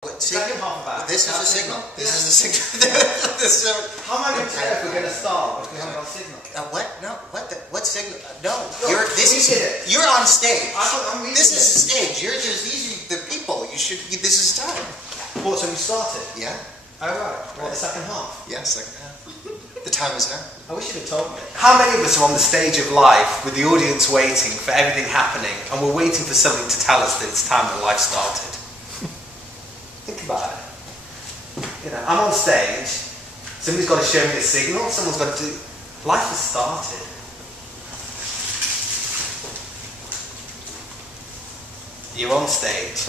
What signal? This is a signal. This is a signal. How am I going to tell if we're going to start if we haven't got a signal? What? No. What signal? No. Look, You're on stage. This is it. a stage. These are the people. This is time. What? So we started? Yeah. Oh right. What, the second half? Yeah, second half. The time is now. I wish you'd have told me. How many of us are on the stage of life with the audience waiting for everything happening, and we're waiting for something to tell us that it's time that life started? Think about it. You know, I'm on stage, somebody's got to show me a signal, someone's got to do... Life has started. You're on stage,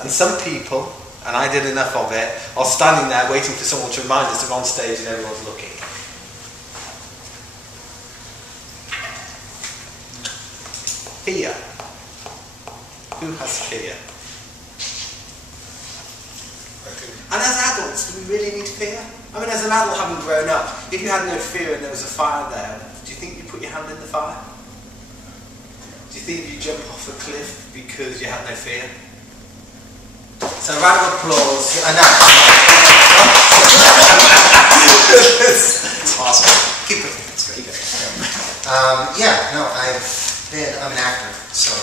and some people, and I did enough of it, are standing there waiting for someone to remind us they're on stage and everyone's looking. Fear. Who has fear? And as adults, do we really need fear? I mean, as an adult having grown up, if you had no fear and there was a fire there, do you think you'd put your hand in the fire? Do you think you'd jump off a cliff because you had no fear? So a round of applause. I know. Awesome. Keep it. That's great. I'm an actor, so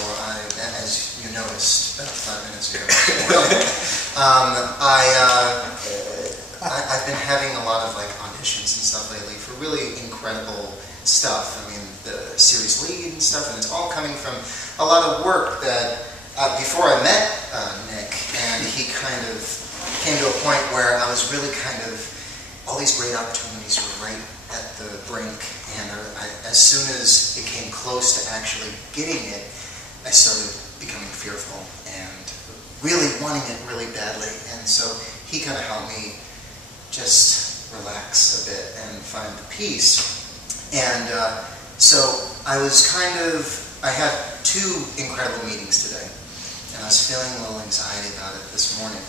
as you noticed about 5 minutes ago, I've been having a lot of auditions and stuff lately for really incredible stuff. I mean, the series lead and stuff, and it's all coming from a lot of work that before I met Nick, and he kind of came to a point where I was really all these great opportunities were right at the brink, and as soon as it came close to actually getting it, I started becoming fearful and really wanting it really badly. And so he kind of helped me just relax a bit and find the peace. And so I had 2 incredible meetings today, and I was feeling a little anxiety about it this morning.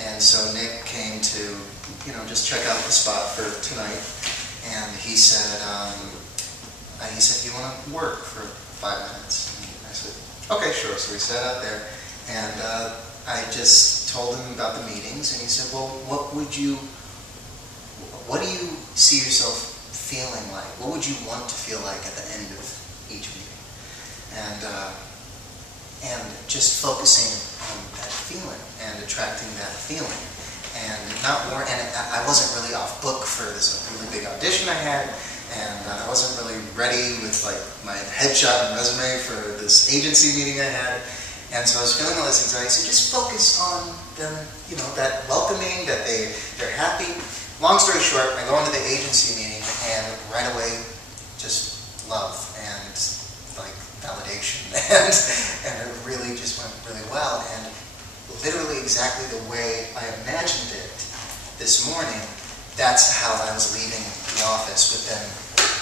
And so Nick came to, just check out the spot for tonight, and he said, "Do you want to work for 5 minutes?" And I said, "Okay, sure." So we sat out there, and I just told him about the meetings, and he said, "Well, what do you see yourself feeling like? What would you want to feel like at the end of each meeting?" And just focusing on that feeling and attracting that feeling, and not more. And I wasn't really off book for this really big audition I had, and I wasn't really ready with my headshot and resume for this agency meeting I had. And so I was feeling all this anxiety. So just focus on them, that welcoming, that they're happy. Long story short, I go into the agency meeting, and right away, just love and validation, and it really just went really well. And literally exactly the way I imagined it this morning, that's how I was leaving the office, with them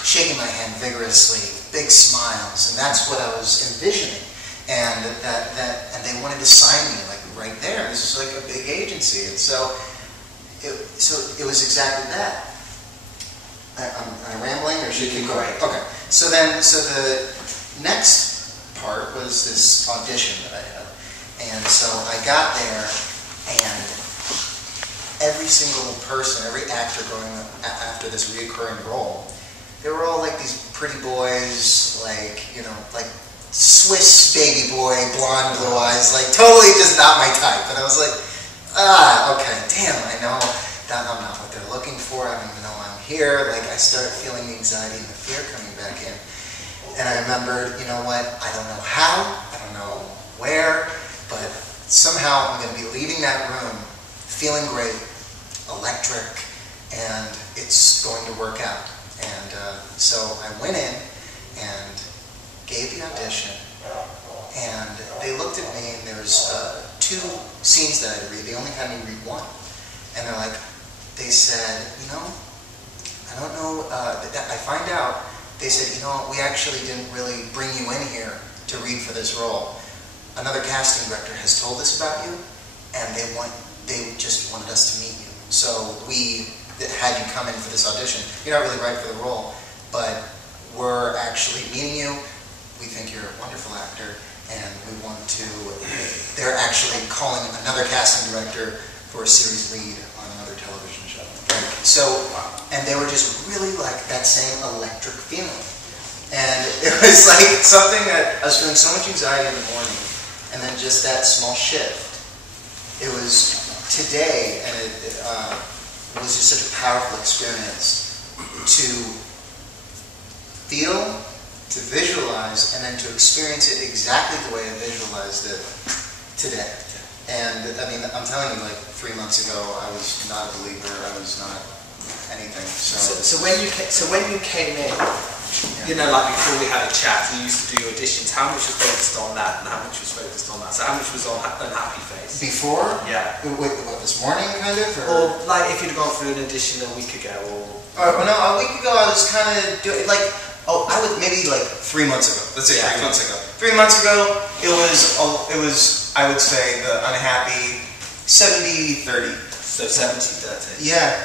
shaking my hand vigorously, big smiles, and that's what I was envisioning. And and they wanted to sign me right there. This is a big agency, and so it was exactly that. Am I rambling, or should you go? Okay. So the next part was this audition that I had, and so I got there, and every single person, every actor going after this reoccurring role, they were all these pretty boys, Swiss baby boy, blonde, blue eyes, totally just not my type. And I was okay, damn, I know that I'm not what they're looking for. I don't even know why I'm here. I started feeling the anxiety and the fear coming back in. And I remembered, you know what, I don't know how, I don't know where, but somehow I'm going to be leaving that room feeling great, electric, and it's going to work out. And so I went in and gave the audition, and they looked at me, and there was 2 scenes that I had to read. They only had me read 1. And they said, I don't know, I find out, they said, we actually didn't really bring you in here to read for this role. Another casting director has told us about you, and they just wanted us to meet you. So we had you come in for this audition. You're not really right for the role, but we're actually meeting you. We think you're a wonderful actor, and we want to... They're actually calling another casting director for a series lead on another television show. So, and they were just really like that same electric feeling. And it was like something that I was feeling so much anxiety in the morning, and then just that small shift. It was today, and it was just such a powerful experience to feel, to visualize, and then to experience it exactly the way I visualized it today. And I mean, I'm telling you, like 3 months ago, I was not a believer. I was not anything. So when you came in, you know, like before we had a chat, you used to do your auditions. How much was focused on that, and how much was focused on that? So how much was on Unhappy Face? Before? Yeah. Wait, what, this morning, kind of? Or like if you'd gone through an audition a week ago, or... No, a week ago I was kind of doing, like, I would, maybe like 3 months ago. Let's say 3 months ago. 3 months ago, it was, I would say, the Unhappy 70-30. So 70-30? Yeah.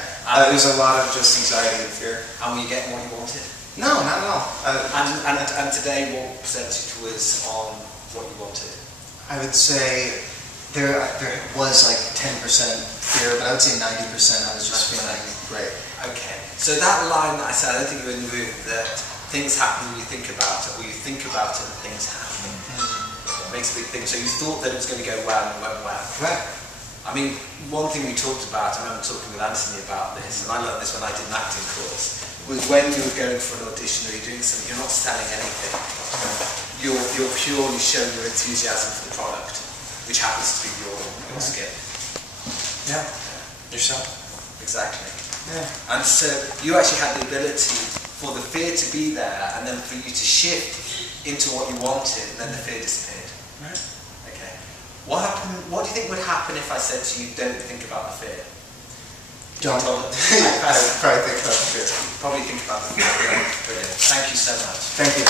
It was a lot of just anxiety and fear. And were you getting what you wanted? No, not at all. And today, what percentage was on what you wanted? I would say there was like 10% fear, but I would say 90% I was just feeling great. Okay. So that line that I said, I don't think you were in the mood, that things happen when you think about it, or you think about it and things happen. It makes a big thing. So you thought that it was going to go well and it went well. Right. I mean, one thing we talked about, I remember talking with Anthony about this, and I learned this when I did an acting course, was when you were going for an audition or you're doing something, you're not selling anything. You're purely showing your enthusiasm for the product, which happens to be your skin. Yeah. Yourself. Exactly. Yeah. And so you actually had the ability for the fear to be there, and then for you to shift into what you wanted, and then the fear disappeared. Right. Okay. What happened? What do you think would happen if I said to you, "Don't think about the fear"? Don't. I would probably think about the fear. Probably think about the fear. Brilliant. Thank you so much. Thank you.